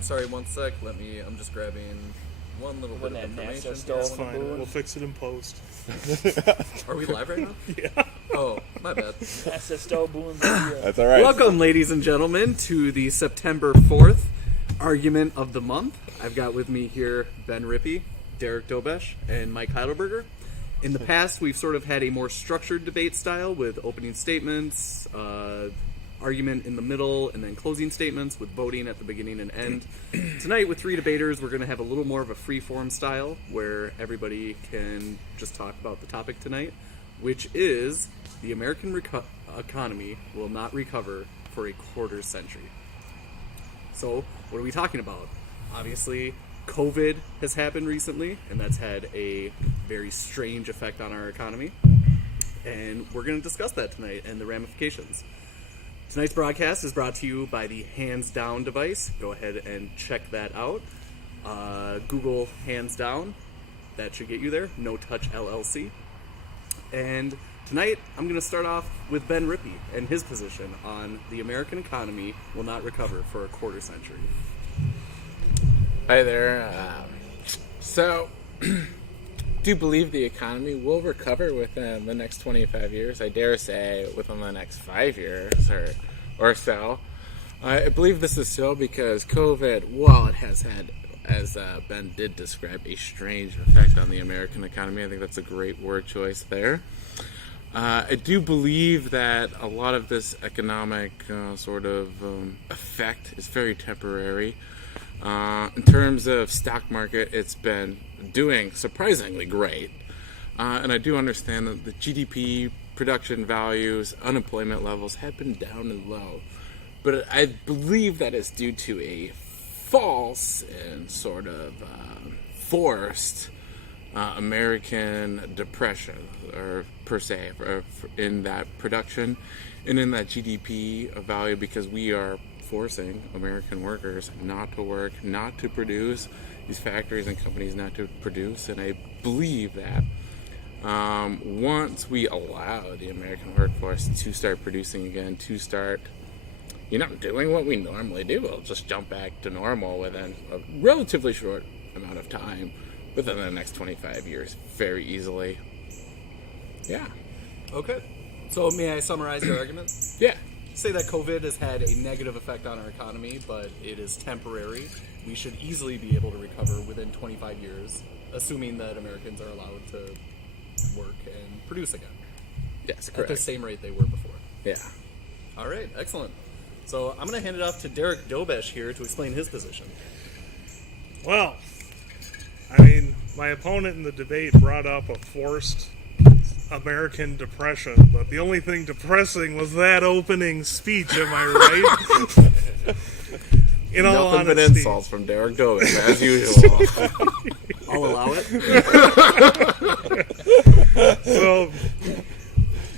Sorry, one sec. I'm just grabbing one little bit of information. It's fine. We'll fix it in post. Are we live right now? Yeah. Oh, my bad. That's all right. Welcome, ladies and gentlemen, to the September 4th argument of the month. I've got with me here Ben Rippey, Derek Dobesh, and Mike Heidelberger. In the past, we've sort of had a more structured debate style with opening statements, argument in the middle, and then closing statements with voting at the beginning and end. Tonight, with three debaters, we're going to have a little more of a free-form style where everybody can just talk about the topic tonight, which is the American economy will not recover for a quarter century. So, what are we talking about? Obviously, COVID has happened recently, and that's had a very strange effect on our economy. And we're going to discuss that tonight and the ramifications. Tonight's broadcast is brought to you by the Hands Down device. Go ahead and check that out. Google Hands Down. That should get you there. No Touch LLC. And tonight, I'm going to start off with Ben Rippey and his position on the American economy will not recover for a quarter century. Hi there. Do you believe the economy will recover within the next 25 years? I dare say within the next 5 years or so. I believe this is so because COVID, while it has had, as Ben did describe, a strange effect on the American economy, I think that's a great word choice there. I do believe that a lot of this economic effect is very temporary. In terms of stock market, it's been doing surprisingly great. And I do understand that the GDP, production values, unemployment levels have been down and low. But I believe that is due to a false and forced American depression, or per se, in that production and in that GDP value, because we are forcing American workers not to work, not to produce, these factories and companies not to produce. And I believe that once we allow the American workforce to start producing again, to start doing what we normally do, we'll just jump back to normal within a relatively short amount of time, within the next 25 years, very easily. Yeah. Okay. So may I summarize your argument? Yeah. Say that COVID has had a negative effect on our economy, but it is temporary. We should easily be able to recover within 25 years, assuming that Americans are allowed to work and produce again. Yes, correct. At the same rate they were before. Yeah. All right, excellent. So I'm going to hand it off to Derek Dobesh here to explain his position. Well, my opponent in the debate brought up a forced American depression, but the only thing depressing was that opening speech, am I right? In all honesty. Nothing but insults from Derek Dobesh, as usual. I'll allow it. So,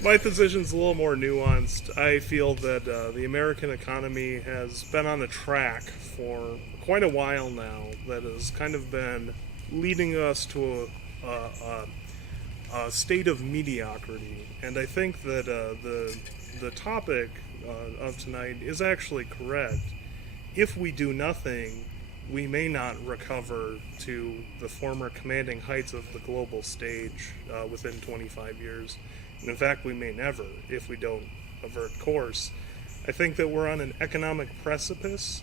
my position's a little more nuanced. I feel that the American economy has been on a track for quite a while now that has kind of been leading us to a state of mediocrity. And I think that the topic of tonight is actually correct. If we do nothing, we may not recover to the former commanding heights of the global stage within 25 years. And in fact, we may never if we don't avert course. I think that we're on an economic precipice,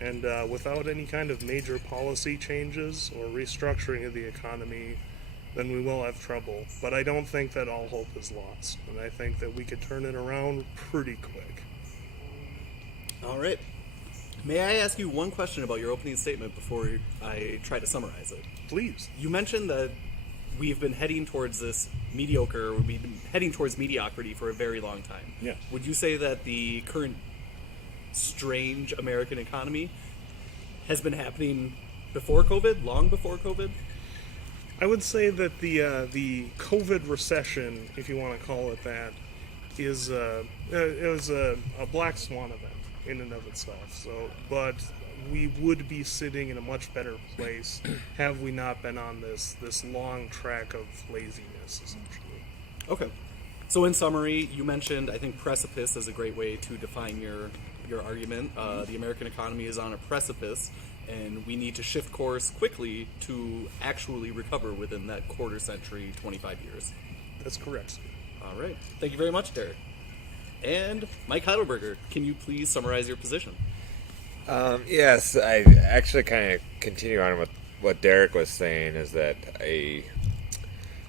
and without any kind of major policy changes or restructuring of the economy, then we will have trouble. But I don't think that all hope is lost, and I think that we could turn it around pretty quick. All right. May I ask you one question about your opening statement before I try to summarize it? Please. You mentioned that we've been heading towards we've been heading towards mediocrity for a very long time. Yeah. Would you say that the current strange American economy has been happening before COVID, long before COVID? I would say that the COVID recession, if you want to call it that, is it was a black swan event in and of itself. So, but we would be sitting in a much better place have we not been on this long track of laziness, essentially. Okay. So in summary, you mentioned, I think, precipice is a great way to define your your argument. The American economy is on a precipice, and we need to shift course quickly to actually recover within that quarter century, 25 years. That's correct. All right. Thank you very much, Derek. And Mike Heidelberger, can you please summarize your position? Yes, I actually kind of continue on with what Derek was saying, is that I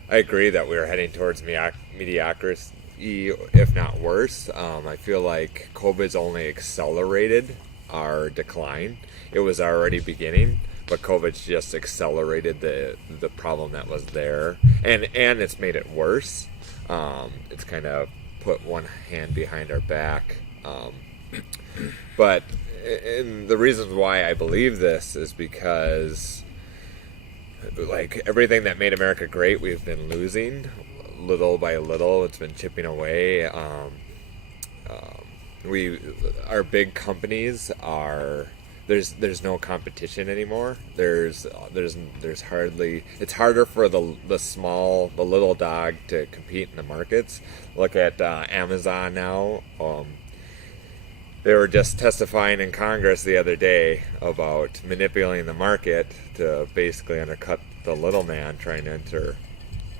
agree that we're heading towards mediocrity, if not worse. I feel like COVID's only accelerated our decline. It was already beginning, but COVID's just accelerated the problem that was there, and it's made it worse. It's kind of put one hand behind our back. But and the reasons why I believe this is because, like, everything that made America great, we've been losing little by little. It's been chipping away. Our big companies are there's no competition anymore. There's hardly. It's harder for the little dog to compete in the markets. Look at Amazon now. They were just testifying in Congress the other day about manipulating the market to basically undercut the little man trying to enter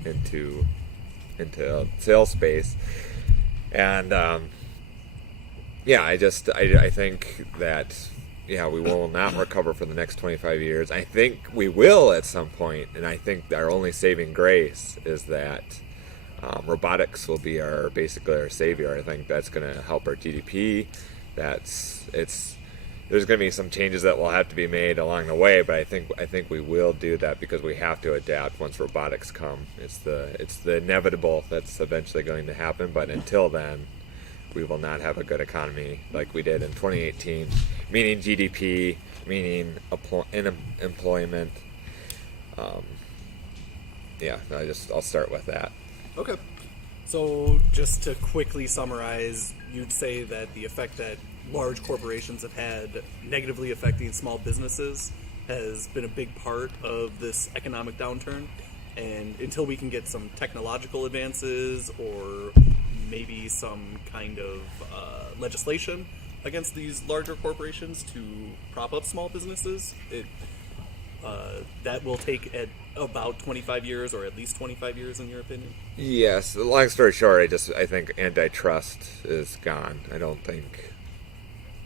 into sales space. And I think that we will not recover for the next 25 years. I think we will at some point, and I think our only saving grace is that robotics will be basically our savior. I think that's going to help our GDP. There's going to be some changes that will have to be made along the way, but I think we will do that because we have to adapt once robotics come. It's the inevitable that's eventually going to happen, but until then, we will not have a good economy like we did in 2018, meaning GDP, meaning employment. I'll start with that. Okay. So just to quickly summarize, you'd say that the effect that large corporations have had negatively affecting small businesses has been a big part of this economic downturn. And until we can get some technological advances or maybe some kind of legislation against these larger corporations to prop up small businesses, that will take at about 25 years, or at least 25 years, in your opinion? Yes. Long story short, I think antitrust is gone. I don't think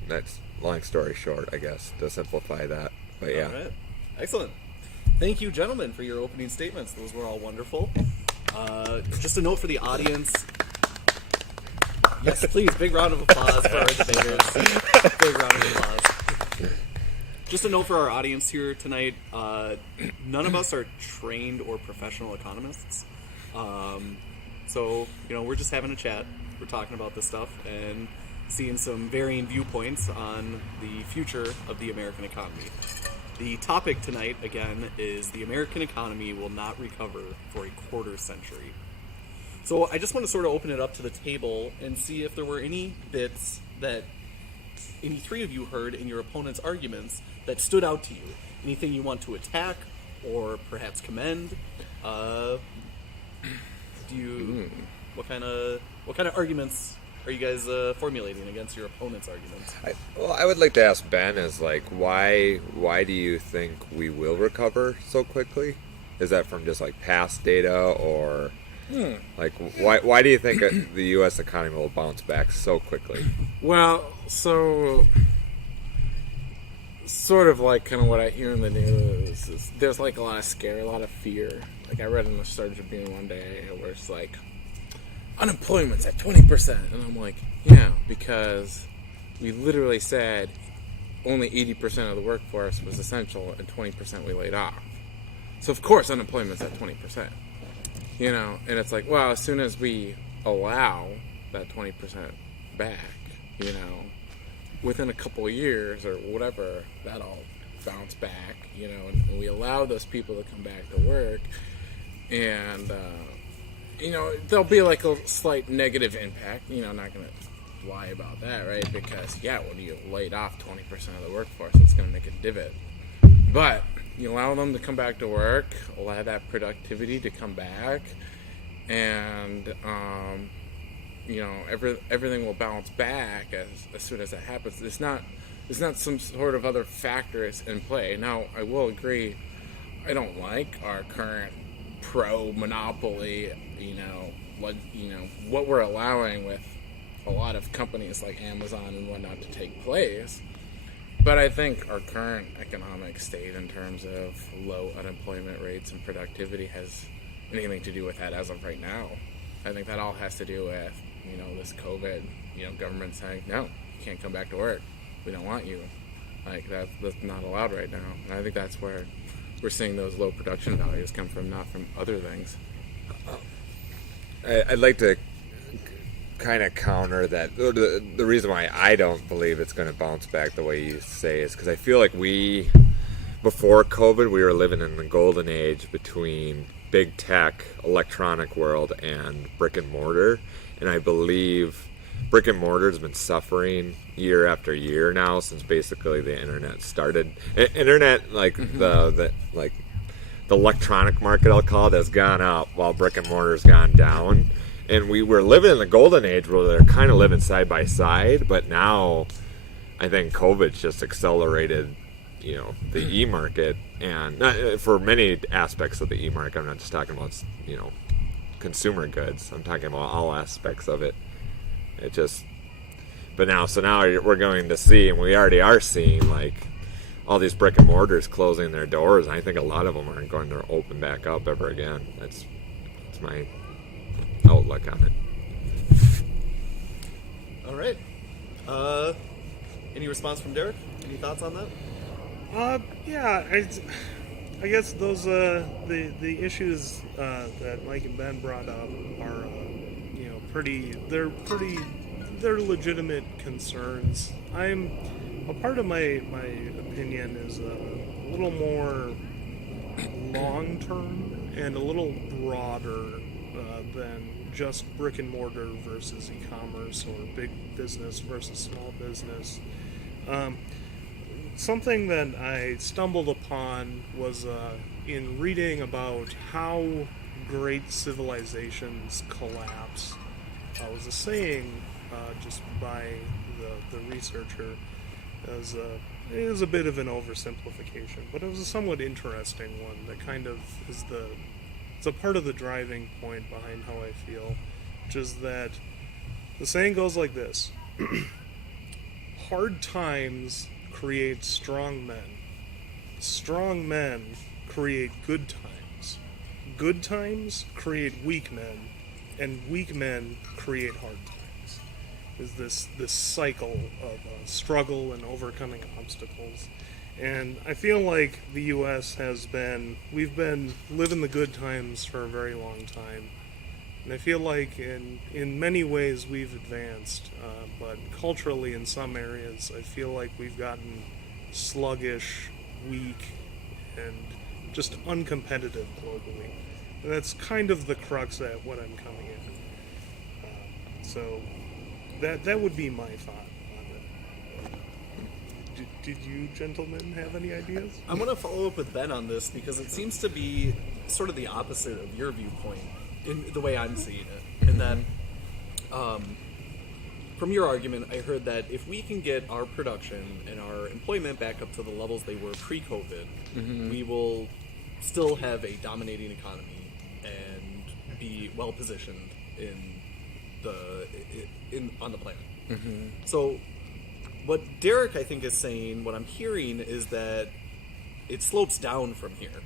that's long story short, I guess, to simplify that. But yeah. All right. Excellent. Thank you, gentlemen, for your opening statements. Those were all wonderful. Just a note for the audience. Yes, please. Big round of applause for our debaters. Big round of applause. Just a note for our audience here tonight. None of us are trained or professional economists. So, we're just having a chat. We're talking about this stuff and seeing some varying viewpoints on the future of the American economy. The topic tonight, again, is the American economy will not recover for a quarter century. So I just want to sort of open it up to the table and see if there were any bits that any three of you heard in your opponent's arguments that stood out to you. Anything you want to attack or perhaps commend? What kind of arguments are you guys formulating against your opponent's arguments? I would like to ask Ben, why do you think we will recover so quickly? Is that from just like past data, or like why do you think the U.S. economy will bounce back so quickly? Well, so sort of like kind of what I hear in the news is there's like a lot of scare, a lot of fear. Like I read in the Star Tribune one day where it's like unemployment's at 20%, and I'm like, yeah, because we literally said only 80% of the workforce was essential and 20% we laid off. So of course unemployment's at 20%. And it's like, well, as soon as we allow that 20% back, within a couple of years or whatever, that'll bounce back, and we allow those people to come back to work, and there'll be like a slight negative impact. Not going to lie about that, right? Because when you laid off 20% of the workforce, it's going to make a divot. But you allow them to come back to work, allow that productivity to come back, and everything will bounce back as soon as that happens. It's not some sort of other factors in play. Now, I will agree, I don't like our current pro-monopoly, what we're allowing with a lot of companies like Amazon and whatnot to take place. But I think our current economic state in terms of low unemployment rates and productivity has anything to do with that as of right now. I think that all has to do with, this COVID, government saying, no, you can't come back to work. We don't want you. Like, that's not allowed right now. And I think that's where we're seeing those low production values come from, not from other things. I'd like to kind of counter that. The reason why I don't believe it's going to bounce back the way you say is because I feel like before COVID, we were living in the golden age between big tech, electronic world, and brick and mortar. And I believe brick and mortar has been suffering year after year now since basically the internet started. Internet, like the electronic market, I'll call it, has gone up while brick and mortar's gone down. And we were living in the golden age where they're kind of living side by side, but now I think COVID's just accelerated, the e-market, and for many aspects of the e-market. I'm not just talking about, consumer goods. I'm talking about all aspects of it. But now we're going to see, and we already are seeing, like, all these brick and mortars closing their doors, and I think a lot of them aren't going to open back up ever again. That's my outlook on it. All right. Any response from Derek? Any thoughts on that? Yeah, I guess those the issues that Mike and Ben brought up are they're legitimate concerns. A part of my opinion is a little more long term and a little broader than just brick and mortar versus e-commerce or big business versus small business. Something that I stumbled upon was in reading about how great civilizations collapse. Was a saying just by the researcher. It is a bit of an oversimplification, but it was a somewhat interesting one that kind of is it's a part of the driving point behind how I feel, which is that the saying goes like this: hard times create strong men. Strong men create good times. Good times create weak men, and weak men create hard times. Is this cycle of struggle and overcoming obstacles. And I feel like the U.S. we've been living the good times for a very long time. And I feel like in many ways we've advanced, but culturally in some areas I feel like we've gotten sluggish, weak, and just uncompetitive globally. And that's kind of the crux at what I'm coming at. So that would be my thought on it. Did you gentlemen have any ideas? I want to follow up with Ben on this because it seems to be sort of the opposite of your viewpoint in the way I'm seeing it. And then from your argument, I heard that if we can get our production and our employment back up to the levels they were pre-COVID, we will still have a dominating economy and be well positioned on the planet. So what Derek, I think, is saying, what I'm hearing is that it slopes down from here.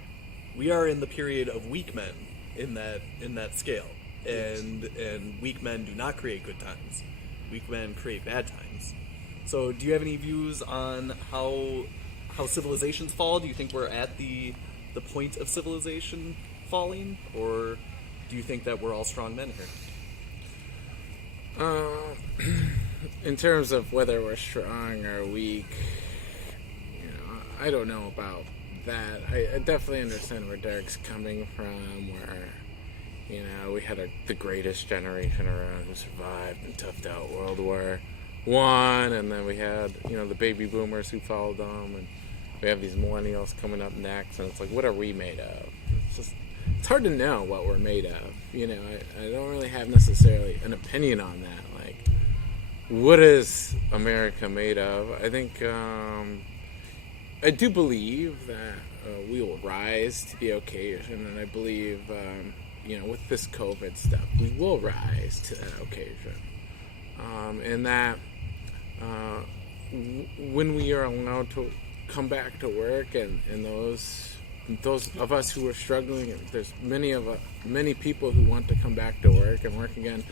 We are in the period of weak men in that scale, and weak men do not create good times. Weak men create bad times. So do you have any views on how civilizations fall? Do you think we're at the point of civilization falling, or do you think that we're all strong men here? In terms of whether we're strong or weak, I don't know about that. I definitely understand where Derek's coming from, where, we had the greatest generation around who survived and toughed out World War I, and then we had, the baby boomers who followed them, and we have these millennials coming up next, and it's like, what are we made of? It's it's hard to know what we're made of. You know, I don't really have necessarily an opinion on that. Like, what is America made of? I think I do believe that we will rise to the occasion, and I believe you know, with this COVID stuff, we will rise to that occasion, and that when we are allowed to come back to work, and those of us who are struggling, and there's many people who want to come back to work and work again,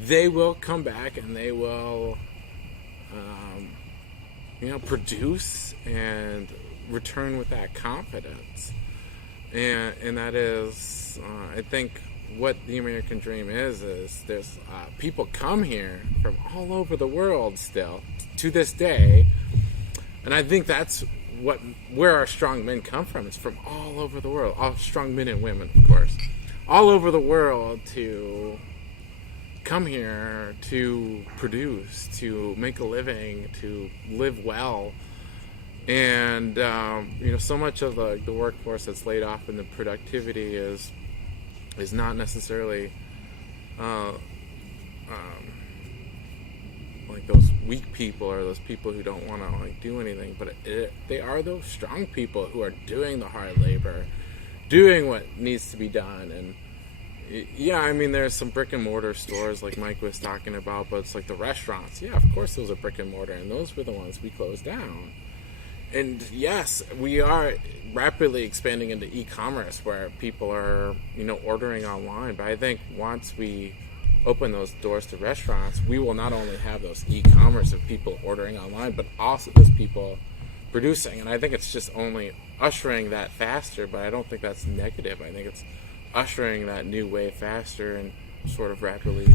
they will come back and they will you know, produce and return with that confidence, and that is I think what the American dream is there's people come here from all over the world still to this day, and I think that's where our strong men come from. It's from all over the world, all strong men and women, of course, all over the world, to come here to produce, to make a living, to live well. And you know, so much of the workforce that's laid off in the productivity is not necessarily like those weak people or those people who don't want to like do anything, but they are those strong people who are doing the hard labor, doing what needs to be done. And yeah, I mean, there's some brick and mortar stores like Mike was talking about, but it's like the restaurants. Yeah, of course those are brick and mortar, and those were the ones we closed down. And yes, we are rapidly expanding into e-commerce where people are, you know, ordering online. But I think once we open those doors to restaurants, we will not only have those e-commerce of people ordering online, but also those people producing. And I think it's just only ushering that faster, but I don't think that's negative. I think it's ushering that new wave faster and sort of rapidly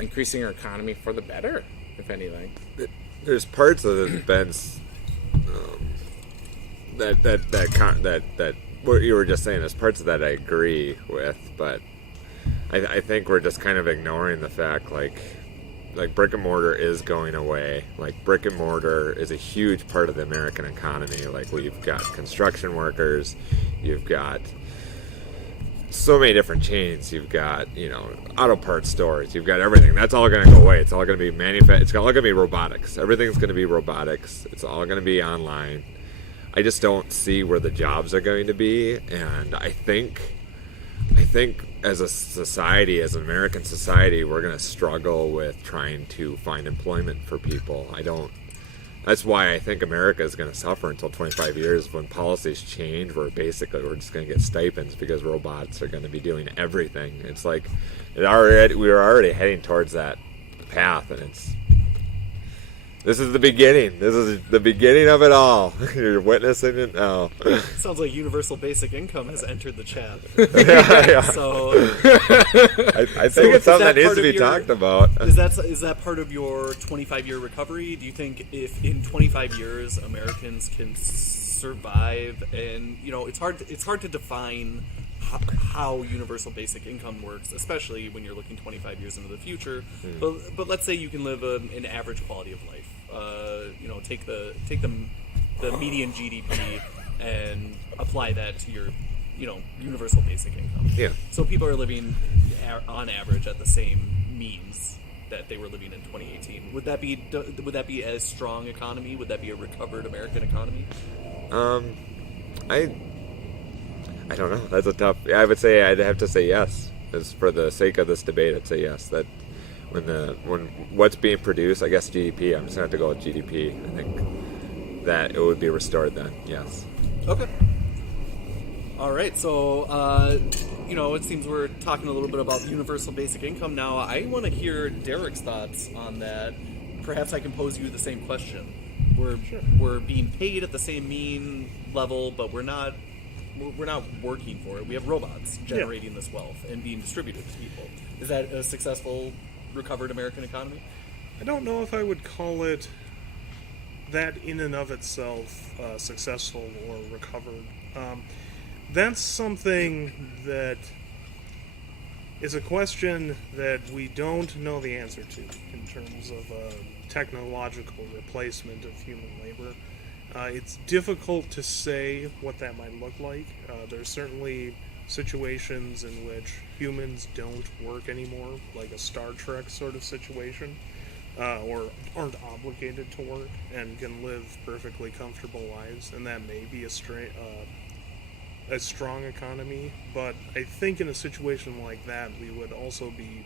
increasing our economy for the better, if anything. There's parts of the events that what you were just saying. There's parts of that I agree with, but I think we're just kind of ignoring the fact like brick and mortar is going away. Like, brick and mortar is a huge part of the American economy. Like, we've got construction workers, you've got so many different chains, you've got, you know, auto parts stores, you've got everything. That's all going to go away. It's all going to be it's all going to be robotics. Everything's going to be robotics. It's all going to be online. I just don't see where the jobs are going to be, and I think as a society, as an American society, we're going to struggle with trying to find employment for people. That's why I think America is going to suffer until 25 years when policies change, where basically we're just going to get stipends because robots are going to be doing everything. It's like we were already heading towards that path, and this is the beginning. This is the beginning of it all. You're witnessing it now. Sounds like universal basic income has entered the chat. Yeah. So I think it's something that needs to be talked about. Is that part of your 25-year recovery? Do you think if in 25 years Americans can survive, and you know, it's hard to define how universal basic income works, especially when you're looking 25 years into the future. But let's say you can live an average quality of life. You know, take the median GDP and apply that to your, you know, universal basic income. Yeah. So people are living on average at the same means that they were living in 2018. Would that be a strong economy? Would that be a recovered American economy? I don't know. That's a tough. I would say I'd have to say yes. As for the sake of this debate, I'd say yes. That when what's being produced, I guess GDP. I'm just gonna have to go with GDP. I think that it would be restored then. Yes. Okay. All right. So you know, it seems we're talking a little bit about universal basic income now. I want to hear Derek's thoughts on that. Perhaps I can pose you the same question. We're being paid at the same mean level, but we're not working for it. We have robots generating this wealth and being distributed to people. Is that a successful, recovered American economy? I don't know if I would call it that in and of itself successful or recovered. That's something that is a question that we don't know the answer to in terms of technological replacement of human labor. It's difficult to say what that might look like. There's certainly situations in which humans don't work anymore, like a Star Trek sort of situation, or aren't obligated to work and can live perfectly comfortable lives, and that may be a strong economy. But I think in a situation like that, we would also be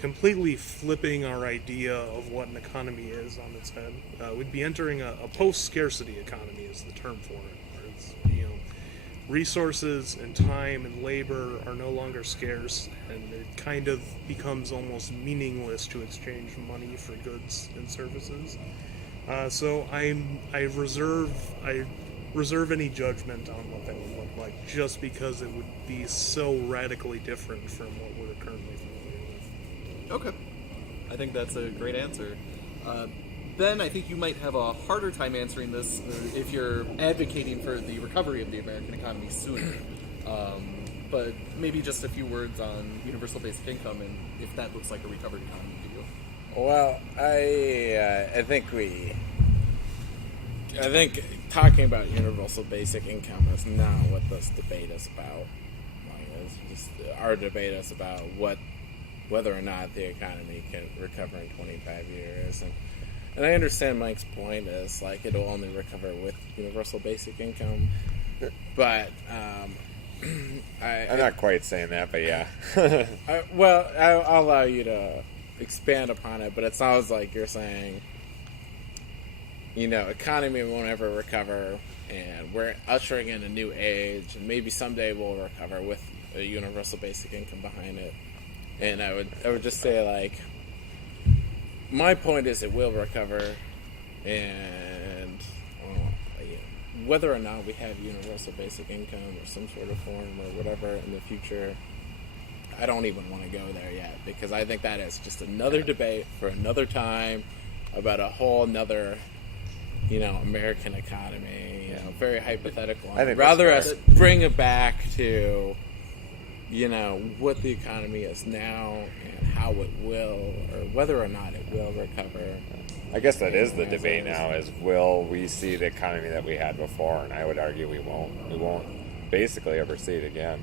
completely flipping our idea of what an economy is on its head. We'd be entering a post-scarcity economy is the term for it, where it's, resources and time and labor are no longer scarce, and it kind of becomes almost meaningless to exchange money for goods and services. So I reserve any judgment on what that would look like, just because it would be so radically different from what we're currently familiar with. Okay. I think that's a great answer. Ben, I think you might have a harder time answering this if you're advocating for the recovery of the American economy sooner. But maybe just a few words on universal basic income and if that looks like a recovered economy to you. Well, I think talking about universal basic income is not what this debate is about. Like, it's just our debate is about whether or not the economy can recover in 25 years. And I understand Mike's point is like it'll only recover with universal basic income, but I'm not quite saying that, but yeah. I'll allow you to expand upon it, but it sounds like you're saying, economy won't ever recover, and we're ushering in a new age, and maybe someday we'll recover with a universal basic income behind it. And I would just say, like, my point is it will recover, and whether or not we have universal basic income or some sort of form or whatever in the future, I don't even want to go there yet, because I think that is just another debate for another time about a whole nother, American economy, very hypothetical. I'd rather us bring it back to, what the economy is now and how it will, or whether or not it will recover. I guess that is the debate now, is will we see the economy that we had before? And I would argue we won't. We won't basically ever see it again.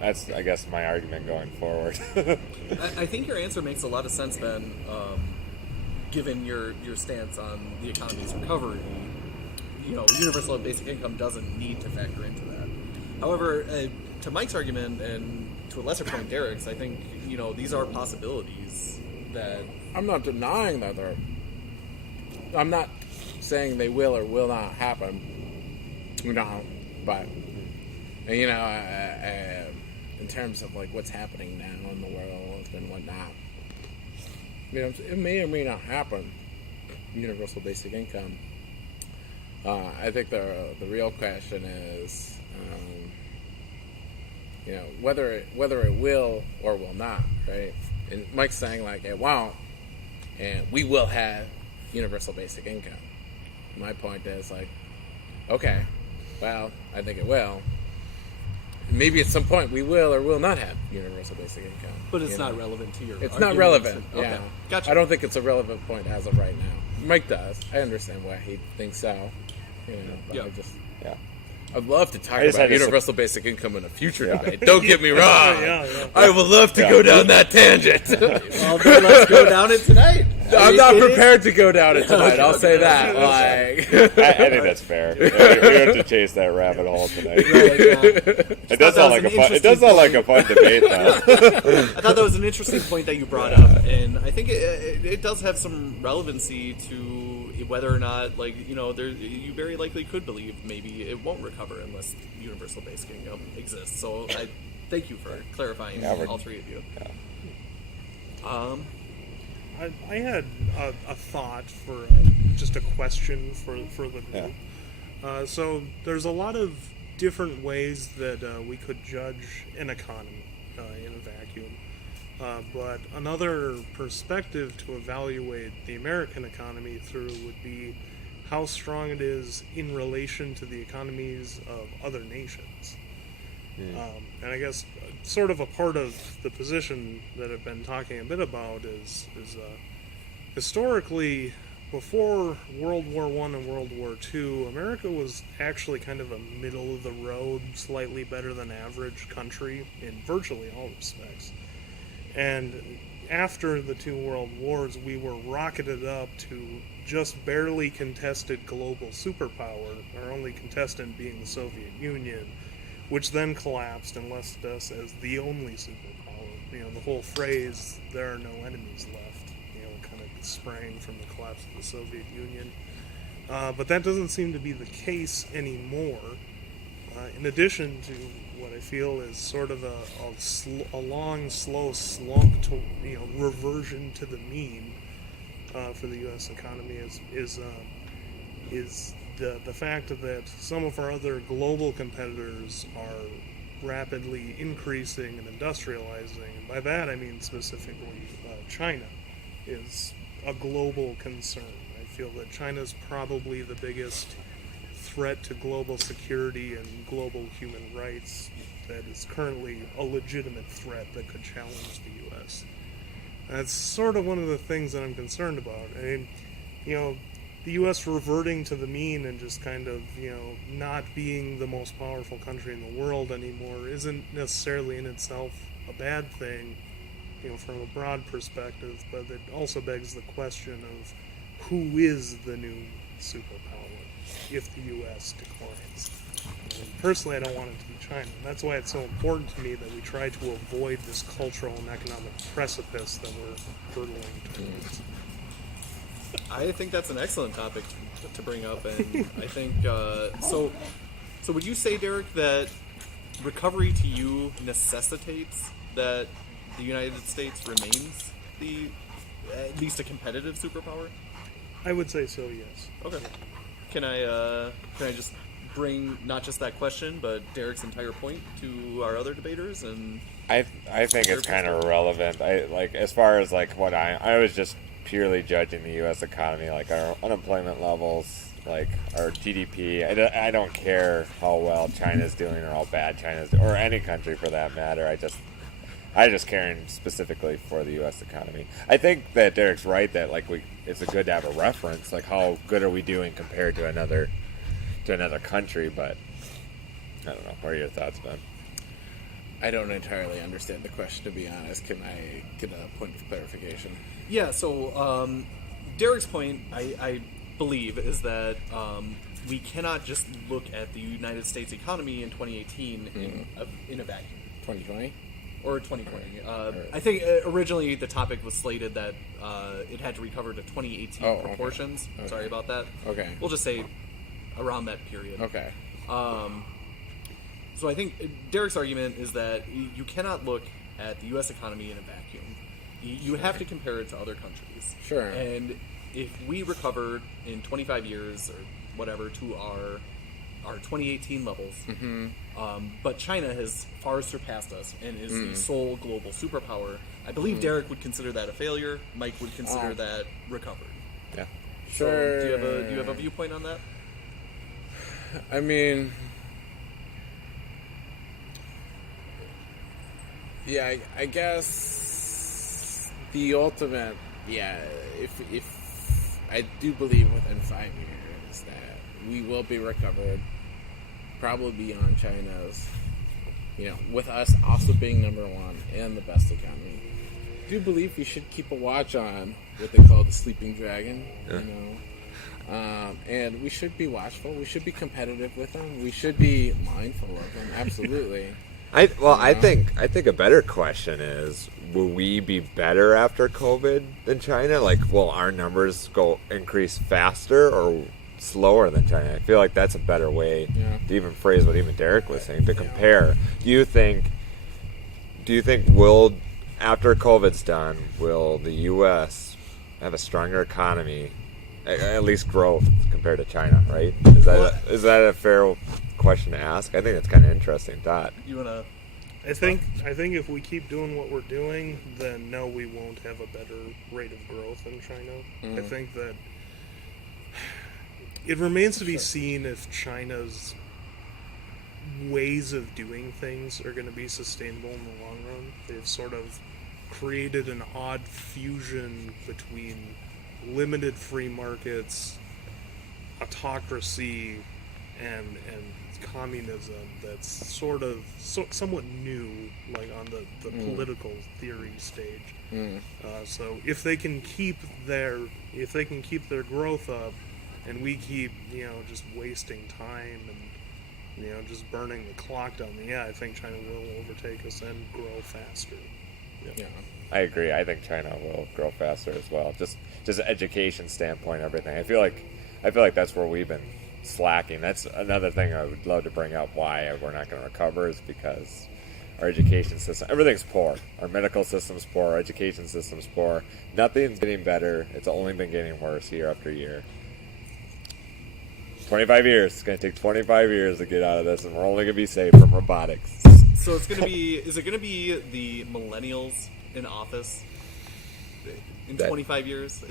That's I guess, my argument going forward. I think your answer makes a lot of sense, Ben, given your stance on the economy's recovery. Universal basic income doesn't need to factor into that. However, to Mike's argument, and to a lesser point Derek's, I think, these are possibilities that... I'm not denying that I'm not saying they will or will not happen, but, in terms of, like, what's happening now in the world and whatnot, it may or may not happen, universal basic income. I think the real question is, whether it will or will not, right? And Mike's saying, like, it won't, and we will have universal basic income. My point is, like, okay, well, I think it will. Maybe at some point we will or will not have universal basic income. But it's not relevant to your It's argument. not relevant, Okay. yeah. Gotcha. I don't think it's a relevant point as of right now. Mike does. I understand why he thinks so. But Yeah. I'd love to talk just about had to universal basic income in a future debate. Don't get me wrong. Yeah. I would love to go down that tangent. Well, then let's go down it tonight. I'm not prepared to go down it tonight. I'll say that. Like, I think that's fair. We have to chase that rabbit hole tonight. It does sound like a fun. It does sound like a fun debate, though. I thought that was an interesting point that you brought up, and I think it does have some relevancy to whether or not, like, you very likely could believe maybe it won't recover unless universal basic income exists. So I thank you for clarifying all three of you. Yeah. I had a thought for just a question for the group. So there's a lot of different ways that we could judge an economy in a vacuum. But another perspective to evaluate the American economy through would be how strong it is in relation to the economies of other nations. And I guess sort of a part of the position that I've been talking a bit about is historically before World War I and World War II, America was actually kind of a middle-of-the-road, slightly better than average country in virtually all respects. And after the two world wars, we were rocketed up to just barely contested global superpower, our only contestant being the Soviet Union, which then collapsed and left us as the only superpower. You know, the whole phrase, there are no enemies left, you know, kind of sprang from the collapse of the Soviet Union. But that doesn't seem to be the case anymore. In addition to what I feel is sort of a long, slow slump to, you know, reversion to the mean for the U.S. economy is the fact that some of our other global competitors are rapidly increasing and industrializing. And by that I mean specifically China is a global concern. I feel that China is probably the biggest threat to global security and global human rights that is currently a legitimate threat that could challenge the U.S. That's sort of one of the things that I'm concerned about. I mean, you know, the U.S. reverting to the mean and just kind of, you know, not being the most powerful country in the world anymore isn't necessarily in itself a bad thing, you know, from a broad perspective, but it also begs the question of who is the new superpower if the U.S. declines. And personally, I don't want it to be China. And that's why it's so important to me that we try to avoid this cultural and economic precipice that we're hurtling towards. I think that's an excellent topic to bring up, and I think so. Would you say, Derek, that recovery to you necessitates that the United States remains at least a competitive superpower? I would say so, yes. Okay. Can I just bring not just that question, but Derek's entire point to our other debaters? And I think it's kind of irrelevant. As far as like what I was just purely judging the U.S. economy, like our unemployment levels, like our GDP. I don't care how well China's doing or how bad China's doing, or any country for that matter. I just caring specifically for the U.S. economy. I think that Derek's right that like it's good to have a reference, like how good are we doing compared to another country. But I don't know. What are your thoughts, Ben? I don't entirely understand the question, to be honest. Can I get a point of clarification? yeah, so Derek's point, I believe, is that we cannot just look at the United States economy in 2018 in a vacuum. 2020? Or 2020. I think originally the topic was slated that it had to recover to 2018 proportions. Okay. Sorry about that. Okay. We'll just say around that period. Okay. So I think Derek's argument is that you cannot look at the U.S. economy in a vacuum. You have to compare it to other countries. Sure. And if we recovered in 25 years or whatever to our 2018 levels, but China has far surpassed us and is the sole global superpower, I believe Derek would consider that a failure. Mike would consider that recovered. Yeah. Sure. So do you have a viewpoint on that? I mean, yeah, I guess the ultimate, if I do believe within 5 years that we will be recovered, probably beyond China's, with us also being number one and the best economy. I do believe we should keep a watch on what they call the sleeping dragon, and we should be watchful. We should be competitive with them. We should be mindful of them. Absolutely. I think a better question is, will we be better after COVID than China? Like, will our numbers increase faster or slower than China? I feel like that's a better way to even phrase what even Derek was saying, to compare. Do you think after COVID's done, will the U.S. have a stronger economy, at least growth, compared to China, right? Is that a fair question to ask? I think that's kind of interesting thought. You wanna? I think if we keep doing what we're doing, then no, we won't have a better rate of growth in China. I think that it remains to be seen if China's ways of doing things are going to be sustainable in the long run. They've sort of created an odd fusion between limited free markets, autocracy, and communism that's sort of somewhat new, like on the political theory stage. So if they can keep their growth up, and we keep just wasting time and just burning the clock down, I think China will overtake us and grow faster. Yeah. I agree. I think China will grow faster as well. Just education standpoint, everything. I feel like that's where we've been slacking. That's another thing I would love to bring up why we're not going to recover is because our education system, everything's poor. Our medical system's poor, our education system's poor. Nothing's getting better. It's only been getting worse year after year. 25 years. It's going to take 25 years to get out of this, and we're only going to be saved from robotics. So it's going to be, is it going to be the millennials in office in 25 years? So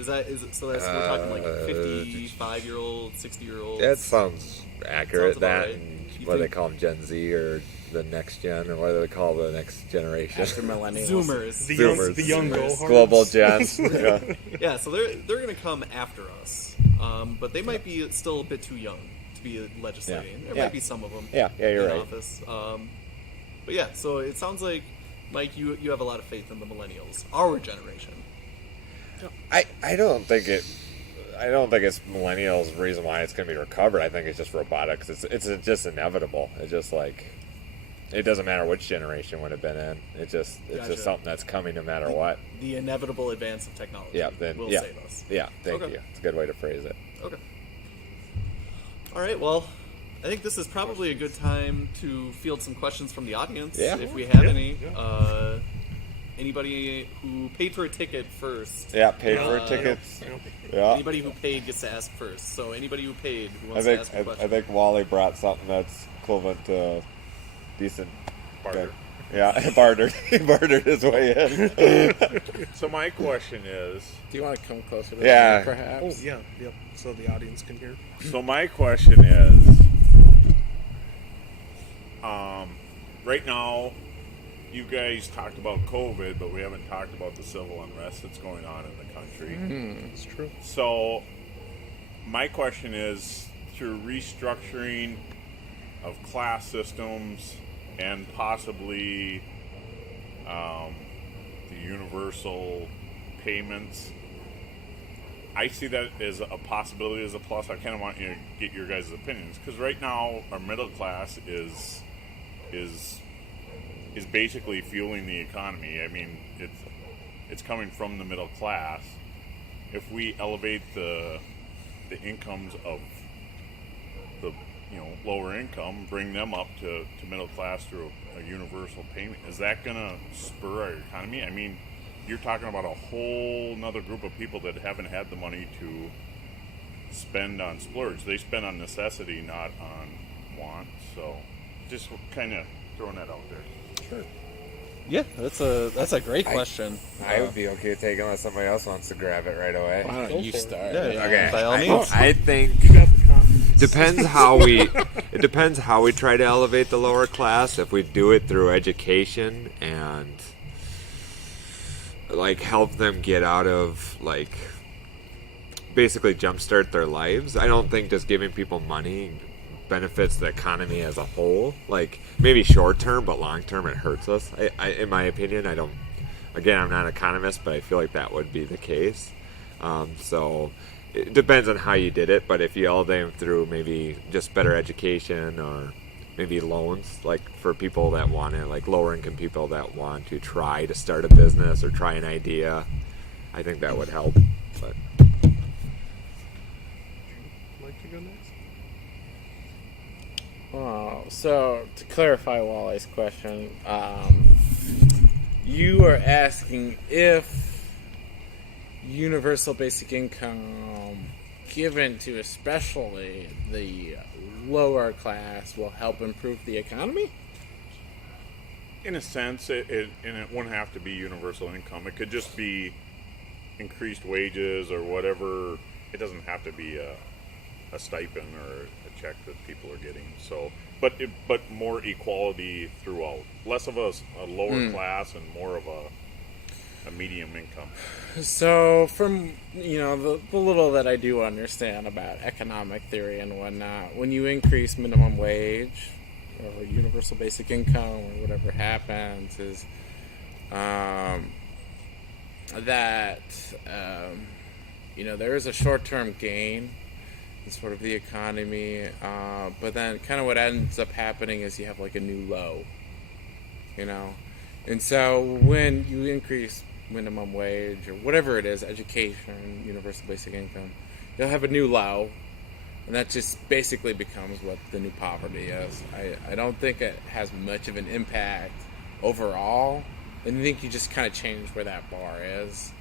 we're talking like 55-year-old, 60-year-old. That sounds accurate. Sounds about that right. and what do they call them, Gen Z or the next gen, or what do they call the next generation? After millennials. Zoomers. The young go-hards. Global gens. Yeah. Yeah, so they're going to come after us, but they might be still a bit too young to be legislating. There might be some of them you're in right. office. But yeah, so it sounds like, Mike, you have a lot of faith in the millennials, our generation. I don't think it's millennials the reason why it's going to be recovered. I think it's just robotics. It's just inevitable. It's just like it doesn't matter which generation would have been in. It's just something that's coming no matter what. The inevitable advance of technology will save us. Yeah, thank you. It's a good way to phrase it. Okay. All right, well, I think this is probably a good time to field some questions from the audience, if we have any. Yeah. Anybody who paid for a ticket first. Yeah, paid for tickets. Yeah. Anybody who paid gets to ask first. So anybody who paid who wants to ask a question. I think Wally brought something that's equivalent to decent Barter. Yeah, bartered. He bartered his way in. So my question is... Do you want to come closer to the Yeah. mic, perhaps? Oh, yeah, yep. So the audience can hear. So my question is... right now, you guys talked about COVID, but we haven't talked about the civil unrest that's going on in the country. It's true. So my question is, through restructuring of class systems and possibly the universal payments, I see that as a possibility, as a plus. I kind of want you to get your guys' opinions, because right now our middle class is basically fueling the economy. I mean, it's coming from the middle class. If we elevate the incomes of the lower income, bring them up to middle class through a universal payment, is that going to spur our economy? I mean, you're talking about a whole nother group of people that haven't had the money to spend on splurge. They spend on necessity, not on want. So just kind of throwing that out there. Sure. Yeah, that's a great question. I would be okay with taking unless somebody else wants to grab it right away. Why don't you start? Yeah, Okay. by all means. I think You got the confidence. it depends how we try to elevate the lower class. If we do it through education and like help them get out of like basically jumpstart their lives. I don't think just giving people money benefits the economy as a whole. Like maybe short term, but long term it hurts us. I in my opinion, I don't. Again, I'm not an economist, but I feel like that would be the case. So it depends on how you did it. But if you elevate them through maybe just better education or maybe loans, like for people that want to, like lower income people that want to try to start a business or try an idea, I think that would help. But Like to go next? Oh, so to clarify Wally's question, you are asking if universal basic income given to especially the lower class will help improve the economy? In a sense, it wouldn't have to be universal income. It could just be increased wages or whatever. It doesn't have to be a stipend or a check that people are getting. So, but more equality throughout. Less of a lower class and more of a medium income? So, from the little that I do understand about economic theory and whatnot, when you increase minimum wage or universal basic income or whatever happens, is that there is a short-term gain in sort of the economy, but then kind of what ends up happening is you have like a new low, and so when you increase minimum wage or whatever it is, education, universal basic income, you'll have a new low, and that just basically becomes what the new poverty is. I don't think it has much of an impact overall. I think you just kind of change where that bar is.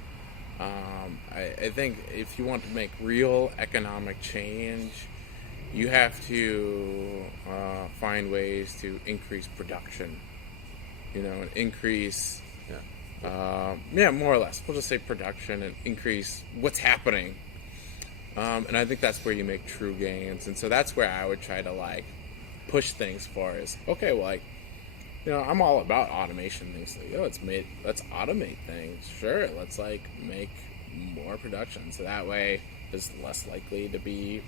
I think if you want to make real economic change, you have to find ways to increase production, and increase more or less. We'll just say production and increase what's happening. And I think that's where you make true gains. And so that's where I would try to push things for is, okay, well, I'm all about automation things. Let's automate things. Sure, let's make more production. So that way there's less likely to be,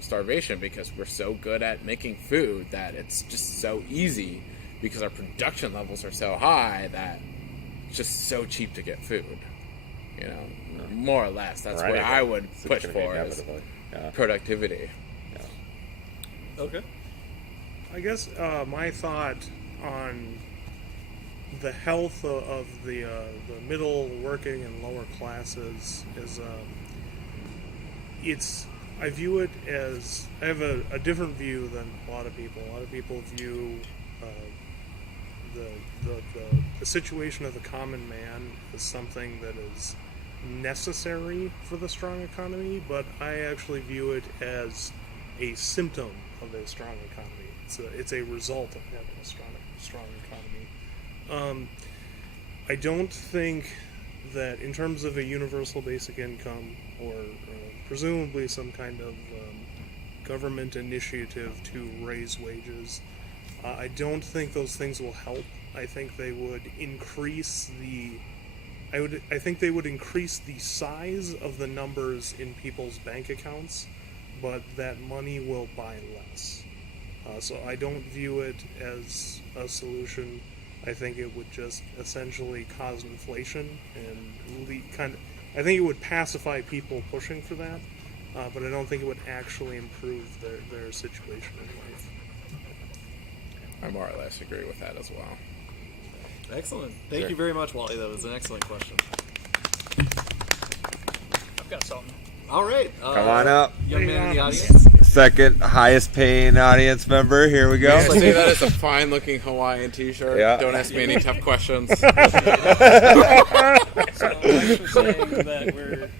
starvation, because we're so good at making food that it's just so easy because our production levels are so high that it's just so cheap to get food. More or less. That's what I would push for is productivity. Yeah. Okay. I guess my thought on the health of the middle, working, and lower classes is I view it as, I have a different view than a lot of people. A lot of people view the situation of the common man as something that is necessary for the strong economy, but I actually view it as a symptom of a strong economy. It's a result of having a strong economy. I don't think that in terms of a universal basic income or presumably some kind of government initiative to raise wages, I don't think those things will help. I think they would increase the size of the numbers in people's bank accounts, but that money will buy less. So I don't view it as a solution. I think it would just essentially cause inflation and I think it would pacify people pushing for that, but I don't think it would actually improve their situation in life. I more or less agree with that as well. Excellent. Thank you very much, Wally. That was an excellent question. I've got something. All right. Come on up. Young man in the audience. Second highest paying audience member. Here we go. I say that as a fine looking Hawaiian t-shirt. Yeah. Don't ask me any tough questions. So thanks for saying that we're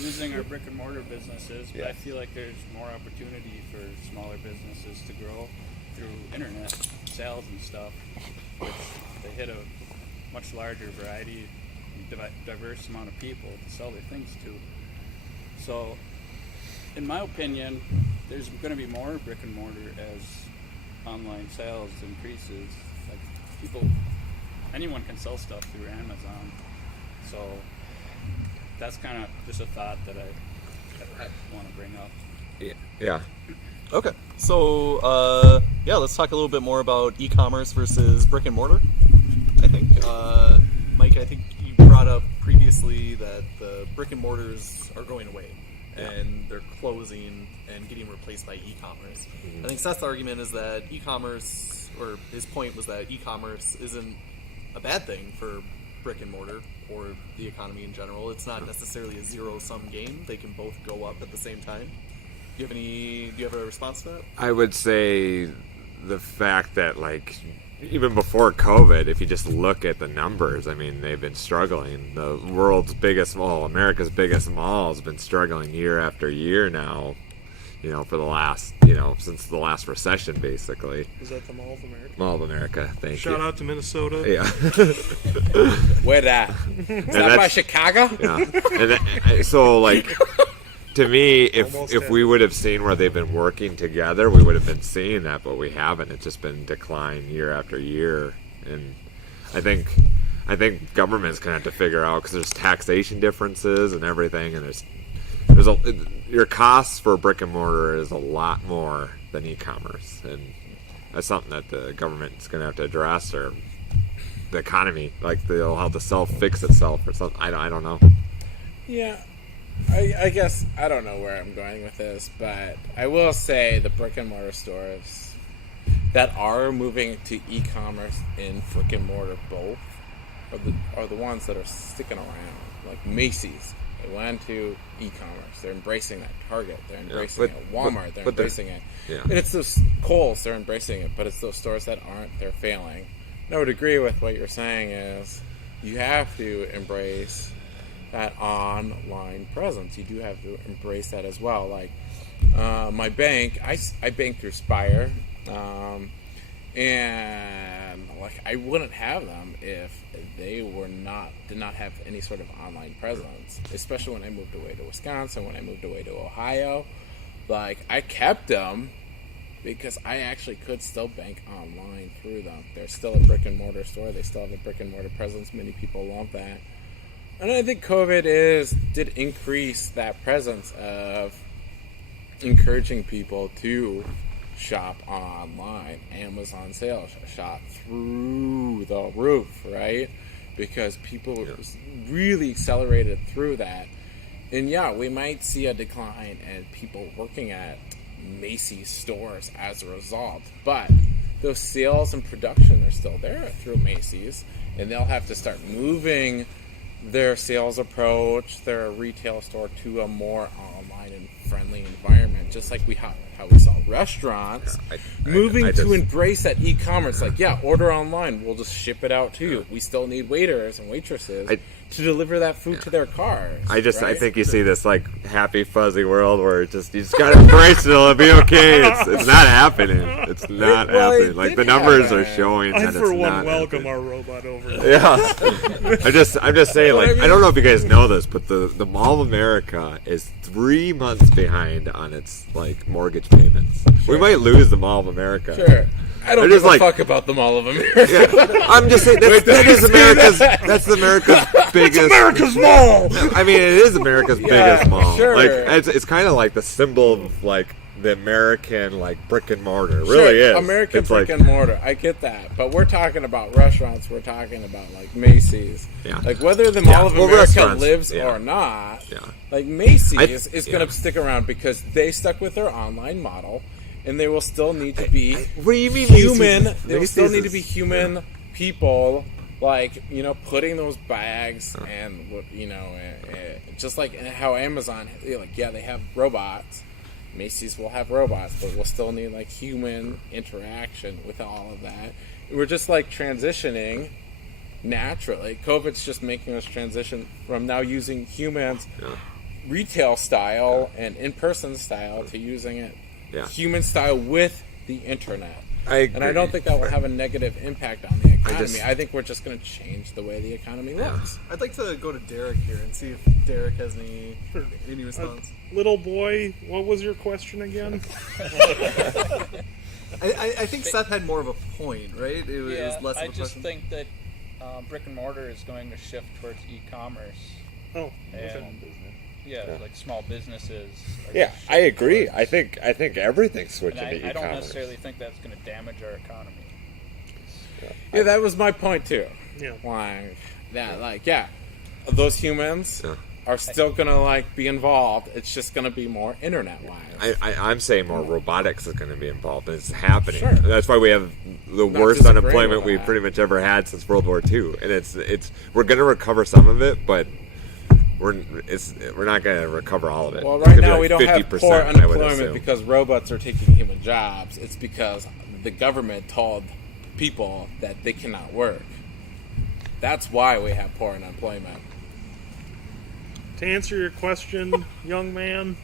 losing our brick and mortar businesses, but I feel like there's more opportunity for smaller businesses to grow through internet sales and stuff, which they hit a much larger variety, diverse amount of people to sell their things to. So, in my opinion, there's going to be more brick and mortar as online sales increases. Like anyone can sell stuff through Amazon. So that's kind of just a thought that I want to bring up. Yeah. Okay. So, let's talk a little bit more about e-commerce versus brick and mortar. I think, Mike, I think you brought up previously that the brick and mortars are going away and they're closing and getting replaced by e-commerce. I think Seth's argument is that e-commerce, or his point was that e-commerce isn't a bad thing for brick and mortar or the economy in general. It's not necessarily a zero-sum game. They can both go up at the same time. Do you have a response to that? I would say the fact that, even before COVID, if you just look at the numbers, I mean, they've been struggling. The world's biggest mall, America's biggest mall, has been struggling year after year now, for the last, since the last recession, basically. Is that the Mall of America? Mall of America, thank you. Shout out to Minnesota. Yeah. Where that? Is that by Chicago? Yeah. And so, to me, Almost if we would have seen where they've been working together, we would have been seeing that, but we haven't. It's just been decline year after year. And I think I think government's gonna have to figure out, because there's taxation differences and everything, and your costs for brick and mortar is a lot more than e-commerce, and that's something that the government's gonna have to address, or the economy, like they'll have to self-fix itself or something. I don't know. Yeah, I guess I don't know where I'm going with this, but I will say the brick and mortar stores that are moving to e-commerce and brick and mortar both are the ones that are sticking around. Like Macy's, they went to e-commerce. They're embracing that. Target, they're embracing it. Walmart, they're embracing it. Yeah. And it's those Kohl's, they're embracing it. But it's those stores that aren't. They're failing. And I would agree with what you're saying is you have to embrace that online presence. You do have to embrace that as well. Like my bank, I bank through Spire, and like I wouldn't have them if they did not have any sort of online presence. Especially when I moved away to Wisconsin, when I moved away to Ohio, like I kept them because I actually could still bank online through them. They're still a brick and mortar store. They still have a brick and mortar presence. Many people love that. And I think COVID did increase that presence of encouraging people to shop online. Amazon sales shot through the roof, right? Because people really accelerated through that. And yeah, we might see a decline in people working at Macy's stores as a result. But those sales and production are still there through Macy's. And they'll have to start moving their sales approach, their retail store, to a more online and friendly environment, just like how we saw restaurants moving to embrace that e-commerce. Like, order online, we'll just ship it out to you. We still need waiters and waitresses to deliver that food to their cars. I think you see this like happy fuzzy world where you just gotta embrace it. It'll be okay. It's not happening. It's not happening. Like the numbers are showing that it's not. I for one welcome happening. our robot over there. Yeah, I'm just saying. Like I don't know if you guys know this, but the Mall of America is 3 months behind on its like mortgage payments. Sure. We might lose the Mall of America. Sure. I don't give a fuck about the Mall of America. Yeah. I'm just saying that's America's biggest. It's America's mall. I mean, it is America's biggest mall. Sure. Like it's kind of like the symbol of like the American like brick and mortar. It really is. American brick and mortar. I get that, but we're talking about restaurants. We're talking about like Macy's. Yeah. Like whether the Mall of America lives or not. Yeah. Like Macy's is going to stick around because they stuck with their online model. And they will still need to be what do you mean human. They will still need to be human people, like putting those bags and just like how Amazon, they have robots. Macy's will have robots, but we'll still need like human interaction with all of that. We're just like transitioning naturally. COVID's just making us transition from now using humans, retail style and in-person style, to using it. Yeah. Human style with the internet. I agree. And I don't think that will have a negative impact on the economy. I think we're just going to change the way the economy looks. I'd like to go to Derek here and see if Derek has any response. Little boy, what was your question again? I think Seth had more of a point, right? It was less of a question. I just think that brick and mortar is going to shift towards e-commerce. Oh, and like small businesses. I agree. I think everything's switching to e-commerce. I don't necessarily think that's going to damage our economy. Yeah, that was my point too. Yeah. Those humans are still going to be involved. It's just going to be more internet-wise. I'm saying more robotics is going to be involved, and it's happening. Sure. That's why we have the worst unemployment we've pretty much ever had since World War II, and we're going to recover some of it, but we're not going to recover all of it. Well, right now we don't have poor unemployment because robots are taking human jobs. It's because the government told people that they cannot work. That's why we have poor unemployment. To answer your question, young man,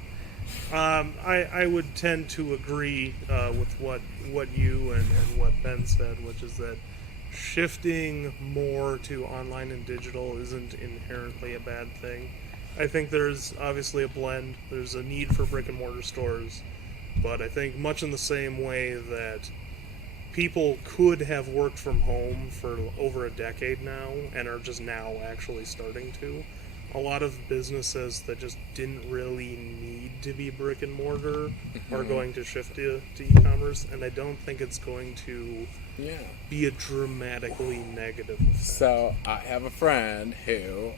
I would tend to agree with what you and what Ben said, which is that shifting more to online and digital isn't inherently a bad thing. I think there's obviously a blend. There's a need for brick and mortar stores, but I think much in the same way that people could have worked from home for over a decade now and are just now actually starting to. A lot of businesses that just didn't really need to be brick and mortar are going to shift to e-commerce, and I don't think it's going to be a dramatically negative effect. So I have a friend who,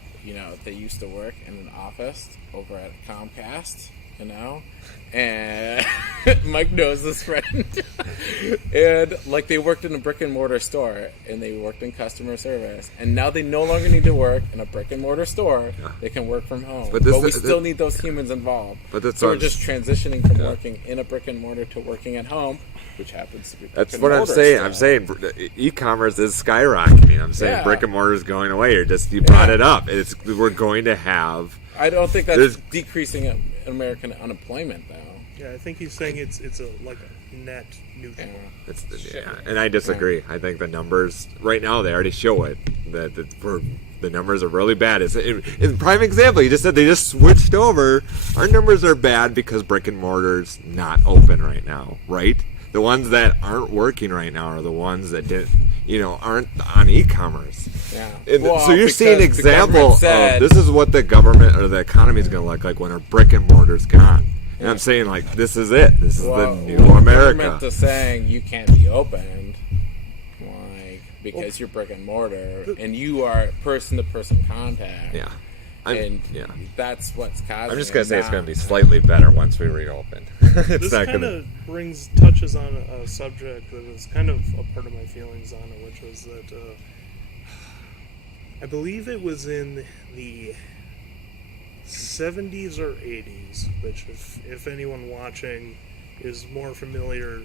they used to work in an office over at Comcast, and Mike knows this friend. And they worked in a brick and mortar store, and they worked in customer service, and now they no longer need to work in a brick and mortar store. They can work from home, but we still need those humans involved. So we're just transitioning from working in a brick and mortar to working at home, which happens to be that's what I'm saying. I'm saying e-commerce is skyrocketing. I'm saying brick and mortar is going away. You brought it up. We're going to have. I don't think that's decreasing American unemployment, though. Yeah, I think he's saying it's a net neutral. And I disagree. I think the numbers right now they already show it that the numbers are really bad. In prime example, you just said they just switched over. Our numbers are bad because brick and mortar's not open right now, right? The ones that aren't working right now are the ones that aren't on e-commerce. Yeah. So you're seeing example of this is what the government or the economy is going to look like when our brick and mortar's gone. And I'm saying this is it. This is the new America. The government is saying you can't be opened, because you're brick and mortar and you are person-to-person contact. Yeah. That's what's causing. I'm just going to say it's going to be slightly better once we reopen. This kind of touches on a subject that was kind of a part of my feelings on it, which was that I believe it was in the 70s or 80s, which if anyone watching is more familiar,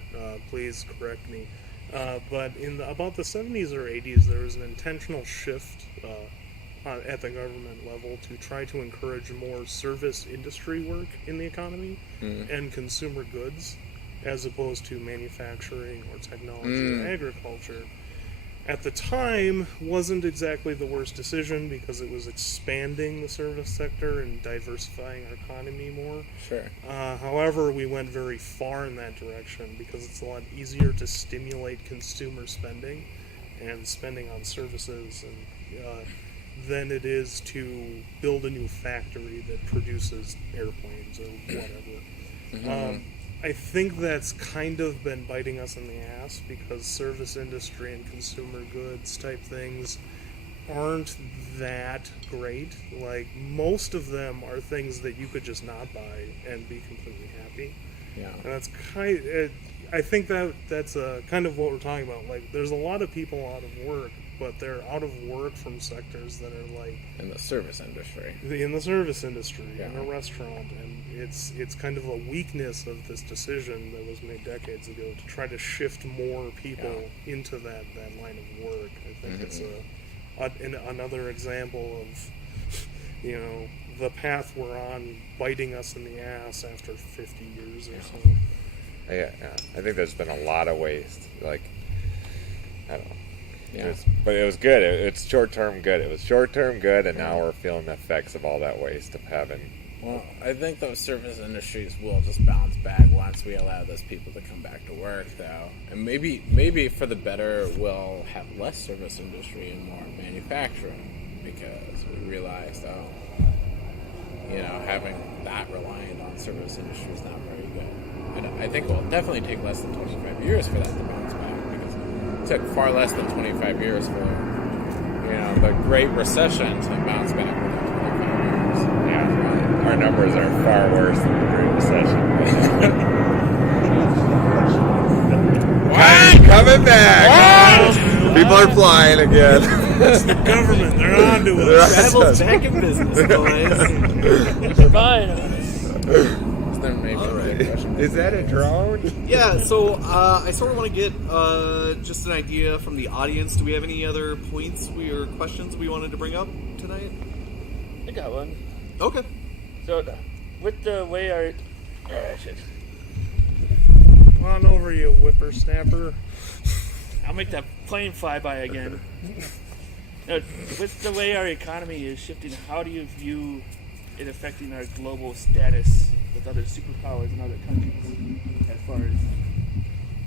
please correct me. But about the 70s or 80s, there was an intentional shift at the government level to try to encourage more service industry work in the economy and consumer goods as opposed to manufacturing or technology or agriculture. At the time, wasn't exactly the worst decision because it was expanding the service sector and diversifying our economy more. Sure. However, we went very far in that direction because it's a lot easier to stimulate consumer spending and spending on services than it is to build a new factory that produces airplanes or whatever. I think that's kind of been biting us in the ass because service industry and consumer goods type things aren't that great. Most of them are things that you could just not buy and be completely happy. Yeah. And that's I think that's kind of what we're talking about. There's a lot of people out of work, but they're out of work from sectors that are in the service industry. In the service industry, in a restaurant, and it's kind of a weakness of this decision that was made decades ago to try to shift more people into that line of work. I think it's another example of the path we're on biting us in the ass after 50 years or so. Yeah, I think there's been a lot of waste. I don't know. Yeah. But it was good. It's short-term good. It was short-term good, and now we're feeling the effects of all that waste of having. Well, I think those service industries will just bounce back once we allow those people to come back to work, though. And maybe for the better, we'll have less service industry and more manufacturing because we realized, having that reliant on service industry is not very good. And I think it will definitely take less than 25 years for that to bounce back because it took far less than 25 years for, the Great Recession to bounce back within 25 years. Yeah, our numbers are far worse than the Great Recession. What? Coming back! What? People are flying again. It's the government. They're on to us. Travel's back in business, boys. They're buying us. Is that a drone? Yeah, so I sort of want to get just an idea from the audience. Do we have any other points or questions we wanted to bring up tonight? I got one. Okay. So, with the way our... Come on over, you whippersnapper. I'll make that plane fly by again. With the way our economy is shifting, how do you view it affecting our global status with other superpowers and other countries as far as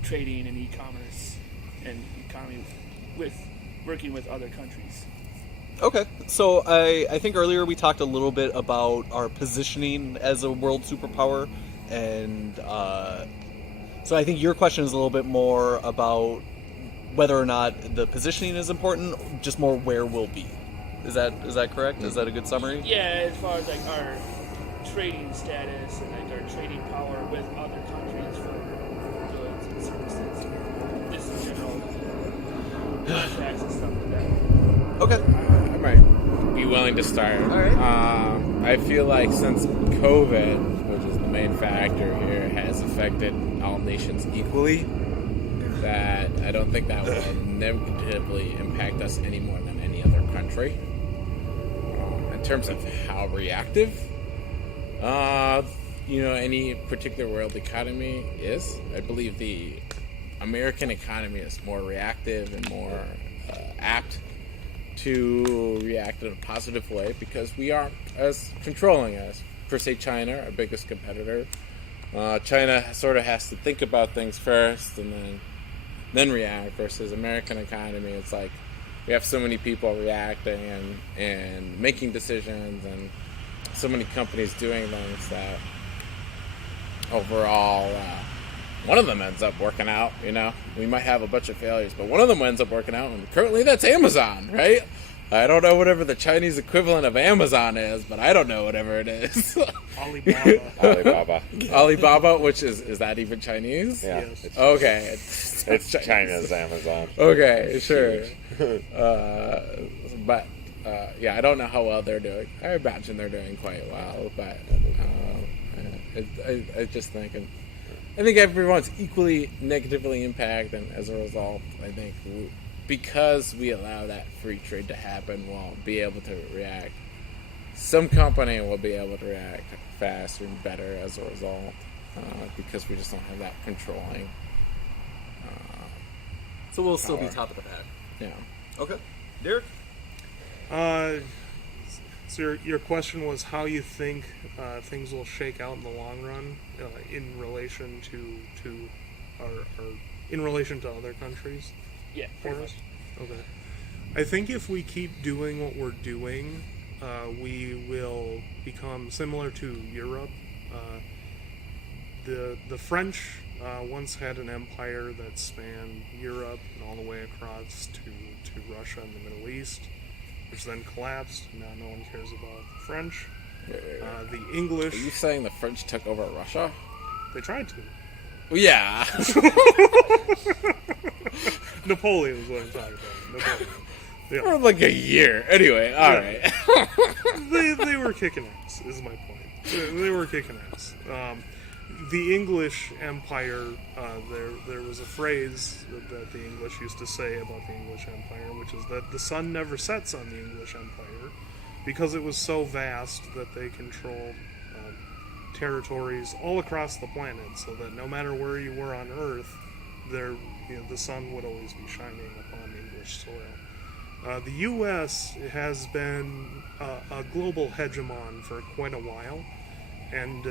trading and e-commerce? and economy with working with other countries. Okay, so I think earlier we talked a little bit about our positioning as a world superpower, and so I think your question is a little bit more about whether or not the positioning is important, just more where we'll be. Is that correct? Is that a good summary? Yeah, as far as like our trading status and like our trading power with other countries for goods and services, just in general contracts and stuff like that. Okay. I might be willing to start. All right. I feel like since COVID, which is the main factor here, has affected all nations equally, that I don't think that will negatively impact us any more than any other country. In terms of how reactive, any particular world economy is, I believe the American economy is more reactive and more apt to react in a positive way because we aren't as controlling as, per se, China, our biggest competitor. China sort of has to think about things first and then react, versus American economy, it's like we have so many people reacting and making decisions and so many companies doing things that overall one of them ends up working out. We might have a bunch of failures, but one of them ends up working out, and currently that's Amazon, right? I don't know whatever the Chinese equivalent of Amazon is, but I don't know whatever it is. Alibaba, which is that even Chinese? Yeah. Yes. Okay. It's China's Amazon. Okay, sure. But I don't know how well they're doing. I imagine they're doing quite well, but I just think, I think everyone's equally negatively impacted, and as a result, I think because we allow that free trade to happen, we'll be able to react. Some company will be able to react faster and better as a result, because we just don't have that controlling. So we'll still be top of the pack. Yeah. Okay. Derek? So your question was how you think things will shake out in the long run in relation to in relation to other countries? Yeah, For pretty us? much. Okay. I think if we keep doing what we're doing, we will become similar to Europe. The French once had an empire that spanned Europe and all the way across to Russia and the Middle East, which then collapsed. Now no one cares about the French. The English, Are you saying the French took over Russia? they tried to. Well, yeah. Napoleon is what I'm talking about. Napoleon. Yeah. For like a year. Anyway, all right. They were kicking ass, is my point. They were kicking ass. The English Empire, there was a phrase that the English used to say about the English Empire, which is that the sun never sets on the English Empire because it was so vast that they controlled territories all across the planet, so that no matter where you were on Earth, the sun would always be shining upon English soil. The U.S. has been a global hegemon for quite a while, and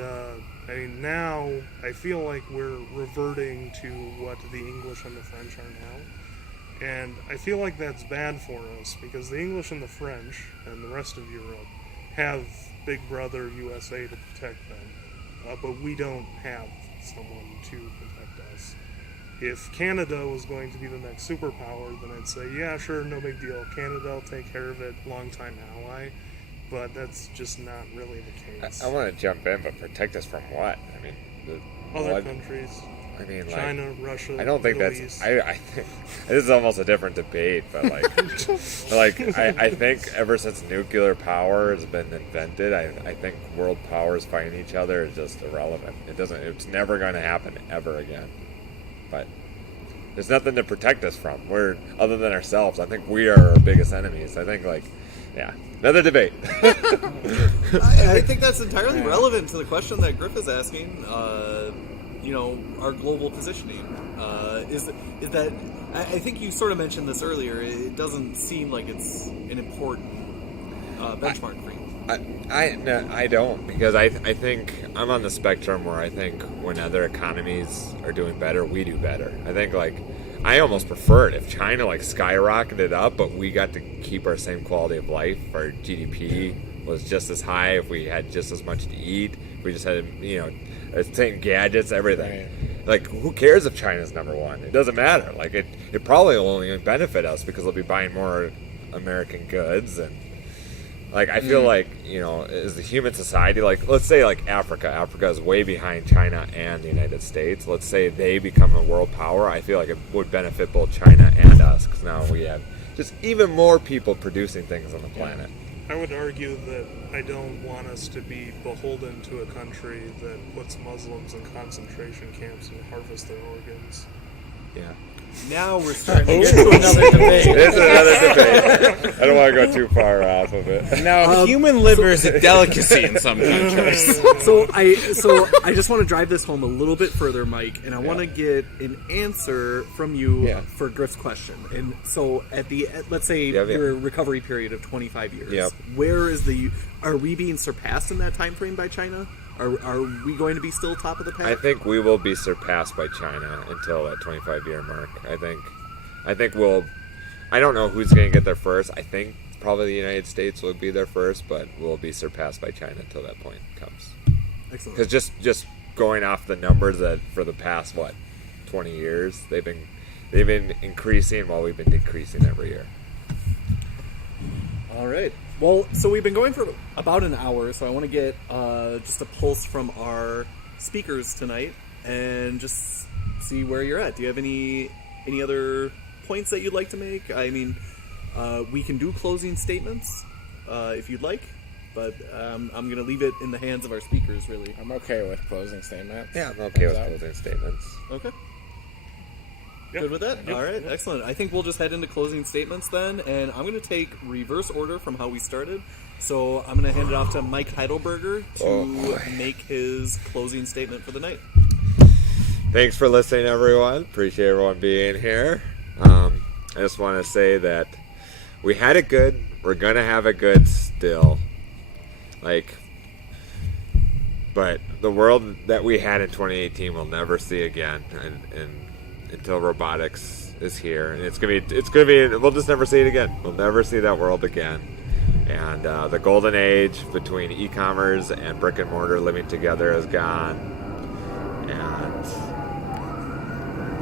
now I feel like we're reverting to what the English and the French are now, and I feel like that's bad for us because the English and the French and the rest of Europe have Big Brother USA to protect them, but we don't have someone to protect us. If Canada was going to be the next superpower, then I'd say, yeah, sure, no big deal. Canada will take care of it, longtime ally. But that's just not really the case. I want to jump in, but protect us from what? I mean, Other countries, I mean, China, Russia. I don't think Middle that's. East. I think this is almost a different debate, but I think ever since nuclear power has been invented, I think world powers fighting each other is just irrelevant. It's never going to happen ever again. But there's nothing to protect us from. We're other than ourselves. I think we are our biggest enemies. I think another debate. I think that's entirely relevant to the question that Griff is asking. Our global positioning is that I think you sort of mentioned this earlier. It doesn't seem like it's an important benchmark for you. I don't, because I think I'm on the spectrum where I think when other economies are doing better, we do better. I think I almost prefer it if China like skyrocketed up, but we got to keep our same quality of life. Our GDP was just as high. If we had just as much to eat, we just had the same gadgets, everything. Like, who cares if China's number one? It doesn't matter. Like, it probably will only benefit us because they'll be buying more American goods. And like, I feel like, as the human society, like, let's say like Africa is way behind China and the United States. Let's say they become a world power. I feel like it would benefit both China and us, because now we have just even more people producing things on the planet. I would argue that I don't want us to be beholden to a country that puts Muslims in concentration camps and harvests their organs. Yeah. Now we're starting to get to another debate. It's another debate. I don't want to go too far off of it. Now, human liver is a delicacy in some countries. So I just want to drive this home a little bit further, Mike, and I want to get an answer from you for Griff's question. And so let's say your recovery period of 25 years, where is are we being surpassed in that time frame by China? Are we going to be still top of the pack? I think we will be surpassed by China until that 25-year mark. I think we'll. I don't know who's going to get there first. I think probably the United States will be there first, but we'll be surpassed by China until that point comes. Excellent. Because just going off the numbers that for the past 20 years they've been increasing while we've been decreasing every year. All right. Well, so we've been going for about an hour, so I want to get just a pulse from our speakers tonight and just see where you're at. Do you have any other points that you'd like to make? I mean, we can do closing statements if you'd like, but I'm going to leave it in the hands of our speakers, really. I'm okay with closing statements. Yeah, I'm okay with closing statements. Okay. Yep. Good with that? Yep. All right, excellent. I think we'll just head into closing statements then, and I'm going to take reverse order from how we started. So I'm going to hand it off to Mike Heidelberger to make his closing statement for the night. Thanks for listening, everyone. Appreciate everyone being here. I just want to say that we had it good. We're going to have it good still. But the world that we had in 2018 we'll never see again. And until robotics is here, and it's gonna be we'll just never see it again. We'll never see that world again. And the golden age between e-commerce and brick and mortar living together is gone. And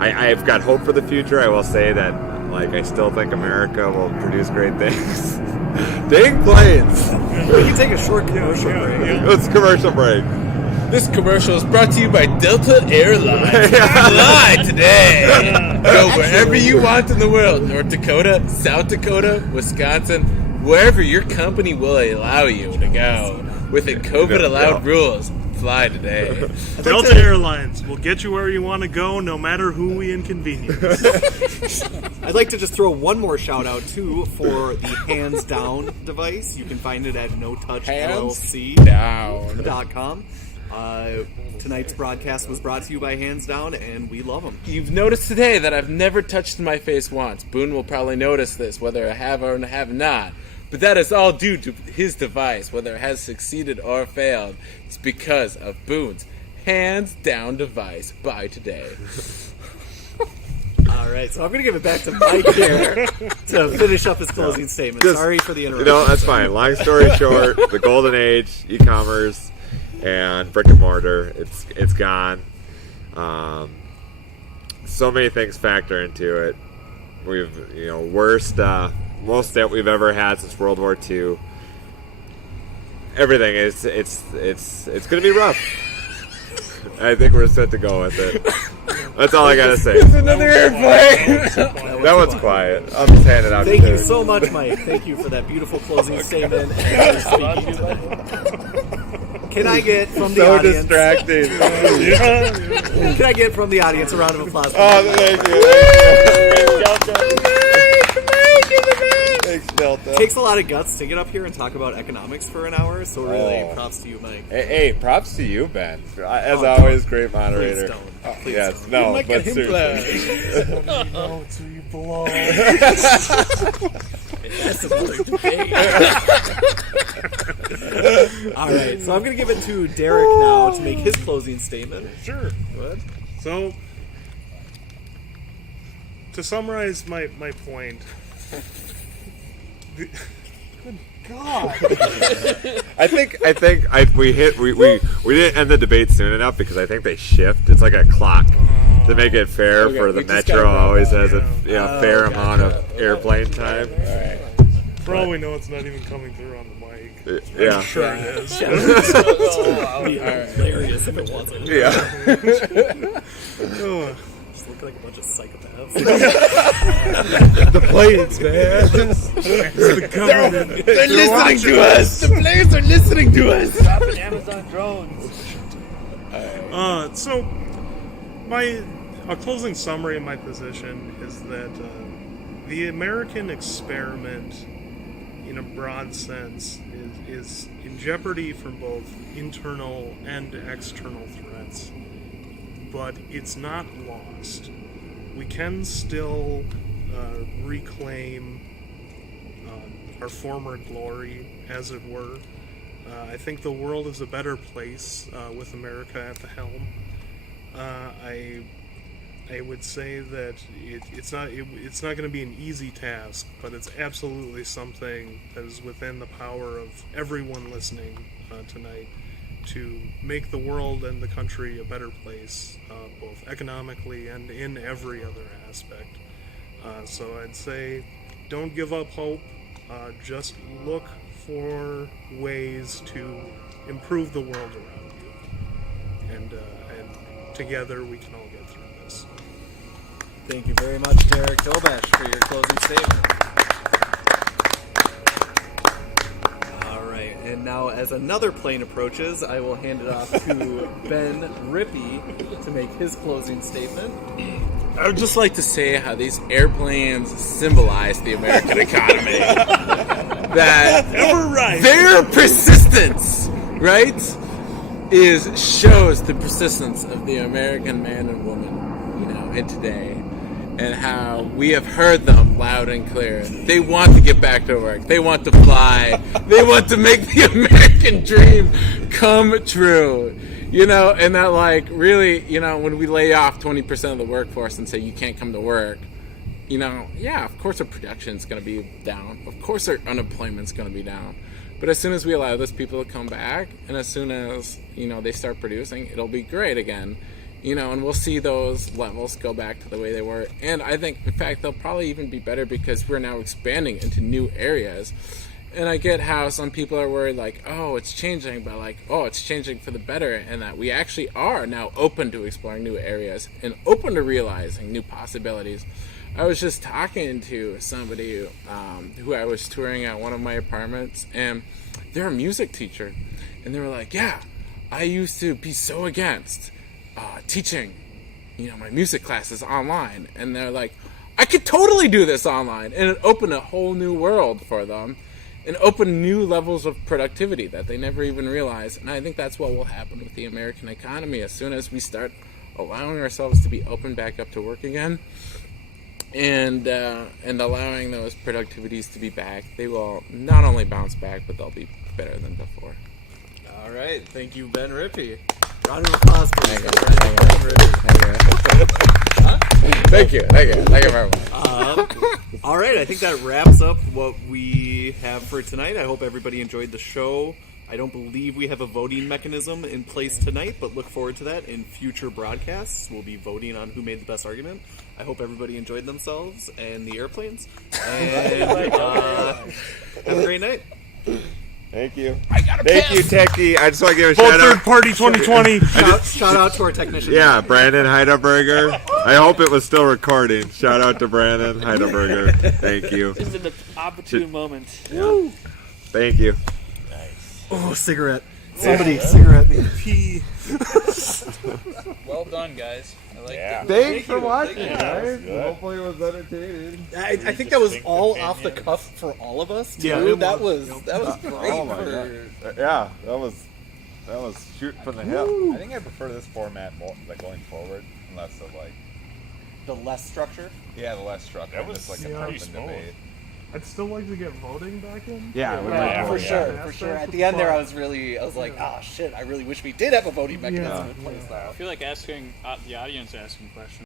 I've got hope for the future. I will say that I still think America will produce great things. Dang planes! We can take a short commercial break. Let's commercial break. This commercial is brought to you by Delta Airlines. Fly today. Go wherever you want in the world. North Dakota, South Dakota, Wisconsin, wherever your company will allow you to go. Within COVID-allowed rules. Fly today. Delta Airlines will get you where you want to go, no matter who we inconvenience. I'd like to just throw one more shout out too for the Hands Down device. You can find it at notouchllc.com. Tonight's broadcast was brought to you by Hands Down, and we love them. You've noticed today that I've never touched my face once. Boone will probably notice this, whether I have or have not. But that is all due to his device, whether it has succeeded or failed. It's because of Boone's Hands Down device. Bye today. All right, so I'm going to give it back to Mike here to finish up his closing statement. Sorry for the interruption. No, that's fine. Long story short, the golden age, e-commerce, and brick and mortar, it's gone. So many things factor into it. We've most debt we've ever had since World War II. Everything it's going to be rough. I think we're set to go with it. That's all I gotta say. There's another airplane. That one's quiet. I'll just hand it out. Thank you so much, Mike. Thank you for that beautiful closing statement. And for speaking tonight. Can I get from the audience? Distracting. Can I get from the audience a round of applause? Thank you. Thanks, Delta. It takes a lot of guts to get up here and talk about economics for an hour, so really props to you, Mike. Hey, props to you, Ben. As always, great moderator. Please don't. Please Yes, don't. no, Mike but and him seriously. No, it's who you belong. That's another debate. All right, so I'm going to give it to Derek now to make his closing statement. Sure. What? So, to summarize my point. I think we didn't end the debate soon enough because I think they shift. It's like a clock to make it fair for the we just metro. gotta Always wrap has up, a fair amount of airplane time. For all we know, it's not even coming through on the mic. Yeah. Sure it is. Hilarious if it wasn't. Yeah. Oh, Just look like a bunch of psychopaths. The planes, man. the government. They're listening to us. The planes are listening to us. Dropping Amazon drones. So, a closing summary of my position is that the American experiment, in a broad sense, is in jeopardy from both internal and external threats. But it's not lost. We can still reclaim our former glory, as it were. I think the world is a better place with America at the helm. I would say that it's not going to be an easy task, but it's absolutely something that is within the power of everyone listening tonight to make the world and the country a better place, both economically and in every other aspect. So I'd say, don't give up hope. Just look for ways to improve the world around you, and together we can all get through this. Thank you very much, Derek Dobesh, for your closing statement. All right, and now as another plane approaches, I will hand it off to Ben Rippey to make his closing statement. I would just like to say how these airplanes symbolize the American economy. That their persistence, right, shows the persistence of the American man and woman, in today, and how we have heard them loud and clear. They want to get back to work. They want to fly. They want to make the American dream come true. And that, really, when we lay off 20% of the workforce and say you can't come to work, of course our production's going to be down. Of course our unemployment's going to be down. But as soon as we allow those people to come back, and as soon as, they start producing, it'll be great again. And we'll see those levels go back to the way they were. And I think, in fact, they'll probably even be better because we're now expanding into new areas. And I get how some people are worried, it's changing, but it's changing for the better, and that we actually are now open to exploring new areas and open to realizing new possibilities. I was just talking to somebody who I was touring at one of my apartments, and they're a music teacher. And they were like, yeah, I used to be so against teaching, my music classes online. And they're like, I could totally do this online. And it opened a whole new world for them and opened new levels of productivity that they never even realized. And I think that's what will happen with the American economy as soon as we start allowing ourselves to be open back up to work again. And allowing those productivities to be back, they will not only bounce back, but they'll be better than before. All right, thank you, Ben Rippey. Round of applause, please. Thank you very much. All right, I think that wraps up what we have for tonight. I hope everybody enjoyed the show. I don't believe we have a voting mechanism in place tonight, but look forward to that in future broadcasts. We'll be voting on who made the best argument. I hope everybody enjoyed themselves and the airplanes. And have a great night. Thank you. Thank you, Techie. I just want to give a Vote shout third out. party 2020. Shout out to our technician. Yeah, Brandon Heidelberger. I hope it was still recording. Shout out to Brandon Heidelberger. Thank you. Just in the opportune moment. Yeah. Thank you. Oh, cigarette. Somebody, cigarette me. Pee. Well done, guys. I like it. Thanks for watching, guys. Hopefully it was entertaining. I think that was all off the cuff for all of us, too. Yeah, that was great. Oh my God. Yeah, that was shooting from the hip. I think I prefer this format more, going forward, less of The less structure? the less structure. That was just like pretty an open smooth. debate. I'd still like to get voting back in. Yeah, for Yeah. sure. At the end there, I was like, oh shit, I really wish we did have a voting mechanism Yeah. in place now. I feel like the audience asking questions.